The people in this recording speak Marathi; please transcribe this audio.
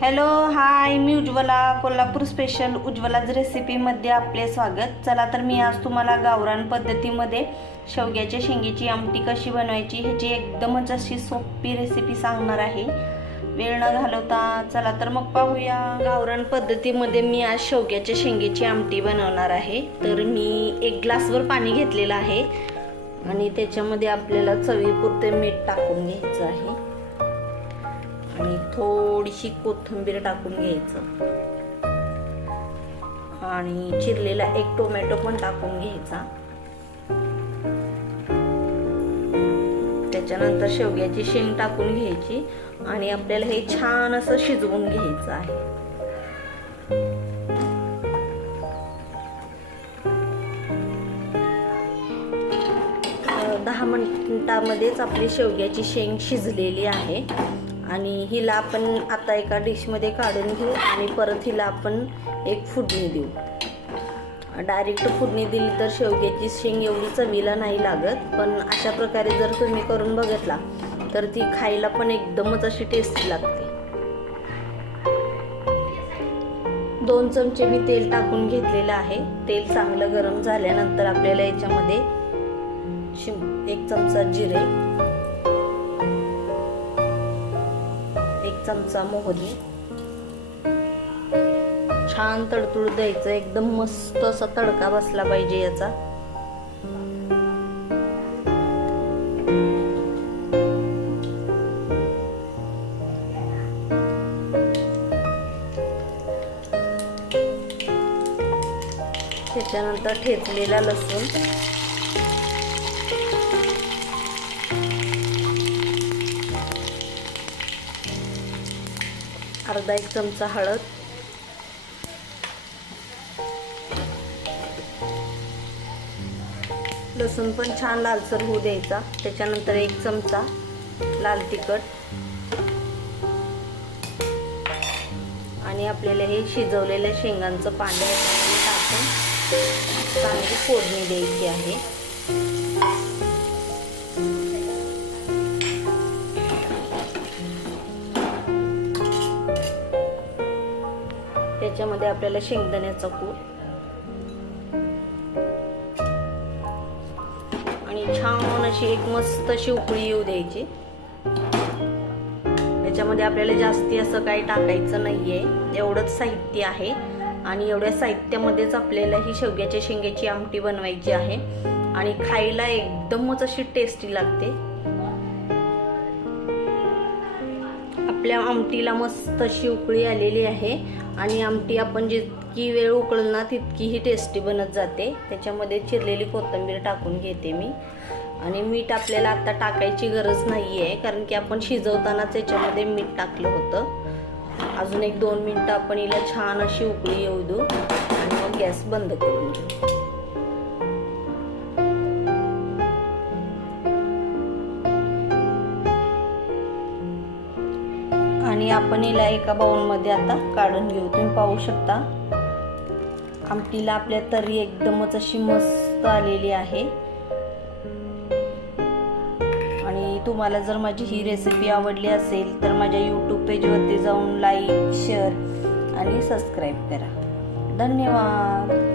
हॅलो हाय, मी उज्ज्वला, कोल्हापूर स्पेशल उज्ज्वलाच रेसिपीमध्ये आपले स्वागत। चला तर मी आज तुम्हाला गावरान पद्धतीमध्ये शेवग्याच्या शेंगेची आमटी कशी बनवायची ह्याची एकदमच अशी सोपी रेसिपी सांगणार आहे। वेळ न घालवता चला तर मग पाहूया। गावरान पद्धतीमध्ये मी आज शेवग्याच्या शेंगेची आमटी बनवणार आहे। तर मी 1 ग्लासवर पाणी घेतलेलं आहे आणि त्याच्यामध्ये आपल्याला चवीपुरते मीठ टाकून घ्यायचं आहे आणि थोडीशी कोथिंबीर टाकून घ्यायचं आणि चिरलेला 1 टोमॅटो पण टाकून घ्यायचा। त्याच्यानंतर शेवग्याची शेंग टाकून घ्यायची आणि आपल्याला हे छान असं शिजवून घ्यायचं आहे। 10 मिनिटांमध्येच आपली शेवग्याची शेंग शिजलेली आहे आणि हिला आपण आता एका डिशमध्ये काढून घेऊ आणि परत हिला आपण एक फोडणी देऊ। डायरेक्ट फोडणी दिली तर शेवग्याची शेंग एवढी चवीला नाही लागत, पण अशा प्रकारे जर तुम्ही करून बघितला तर ती खायला पण एकदमच अशी टेस्टी लागते। 2 चमचे मी तेल टाकून घेतलेलं आहे। तेल चांगलं गरम झाल्यानंतर आपल्याला याच्यामध्ये 1 चमचा जिरे, 1 चमचा मोहरी छान तडतडू द्यायचं। एकदम मस्त असा तडका बसला पाहिजे याचा। त्याच्यानंतर ठेचलेला लसूण, अर्धा 1 चमचा हळद, लसूण पण छान लालसर होऊ द्यायचा। त्याच्यानंतर 1 चमचा लाल तिखट आणि आपल्याला हे शिजवलेल्या शेंगांचं पाणी टाकून चांगली फोडणी द्यायची आहे। त्याच्यामध्ये आपल्याला शेंगदाण्याचा कूट आणि छान अशी एक मस्त अशी उकळी येऊ द्यायची। त्याच्यामध्ये आपल्याला जास्ती असं काही टाकायचं नाहीये, एवढंच साहित्य आहे आणि एवढ्या साहित्यामध्येच आपल्याला ही शेवग्याच्या शेंगेची आमटी बनवायची आहे आणि खायला एकदमच अशी टेस्टी लागते। आपल्या आमटीला मस्त अशी उकळी आलेली आहे आणि आमटी आपण जितकी वेळ उकळल ना तितकी ही टेस्टी बनत जाते। त्याच्यामध्ये चिरलेली कोथिंबीर टाकून घेते मी आणि मीठ आपल्याला आता टाकायची गरज नाही आहे, कारण की आपण शिजवतानाच याच्यामध्ये मीठ टाकलं होतं। अजून 1-2 मिनिटं आपण हिला छान अशी उकळी येऊ देऊ आणि मग गॅस बंद करून देऊ। आणि आपण हिला एका बाउलमध्ये आता काढून घेऊ। तुम्ही पाहू शकता आमटीला आपल्या तरी एकदमच अशी मस्त आलेली आहे। आणि तुम्हाला जर माझी ही रेसिपी आवडली असेल तर माझ्या YouTube पेजवरती जाऊन लाईक, शेअर आणि सबस्क्राईब करा। धन्यवाद।